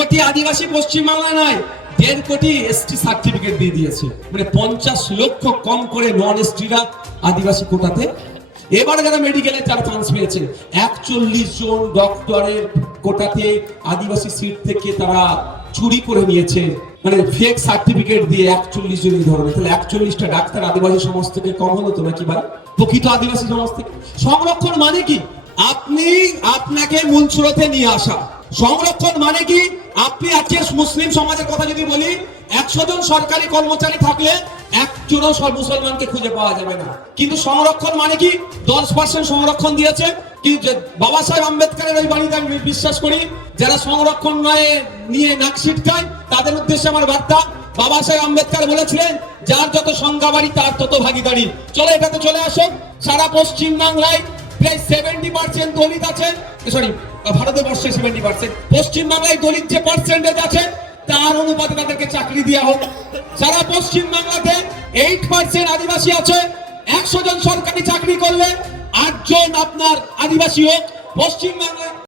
কোটি আদিবাসী পশ্চিমবাংলায় নয়, 1.5 কোটি এসটি সার্টিফিকেট দিয়ে দিয়েছে, মানে 50 লক্ষ কম করে নন এসটিরা আদিবাসী কোটাতে। এবারে যারা মেডিকেলে যারা চান্স পেয়েছে, 41 জন ডক্টরের কোটাতে আদিবাসী সিট থেকে তারা চুরি করে নিয়েছে, মানে ফেক সার্টিফিকেট দিয়ে 41 জন এই ধরনের। তাহলে 41টা ডাক্তার আদিবাসী সমাজ থেকে কম হলো তো নাকি ভাই? প্রকৃত আদিবাসী সমাজ থেকে। সংরক্ষণ মানে কি? আপনাকে মূল স্রোতে নিয়ে আসা। সংরক্ষণ মানে কি? আপনি আজকে মুসলিম সমাজের কথা যদি বলি, 100 জন সরকারি কর্মচারী থাকলে একজনও সব মুসলমানকে খুঁজে পাওয়া যাবে না। কিন্তু সংরক্ষণ মানে কি? 10% সংরক্ষণ দিয়েছে। কি বাবা সাহেব আম্বেদকরের ওই বাণীতে আমি বিশ্বাস করি, যারা সংরক্ষণ নিয়ে নাক ছিটকায় তাদের উদ্দেশ্যে আমার বার্তা। বাবা সাহেব আম্বেদকর বলেছিলেন, যার যত সংখ্যা বাড়ি তার তত ভাগিদারি। চলো এটাতে চলে আসো। সারা পশ্চিম বাংলায় প্রায় 70% দলিত আছে, সরি ভারতবর্ষে 70%, পশ্চিম বাংলায় দলিত যে পার্সেন্টেজ আছে তার অনুপাতে তাদেরকে চাকরি দেওয়া হোক। সারা পশ্চিম বাংলাতে 8% আদিবাসী আছে, 100 জন সরকারি চাকরি করলে 8 জন আপনার আদিবাসী হোক। পশ্চিম বাংলায়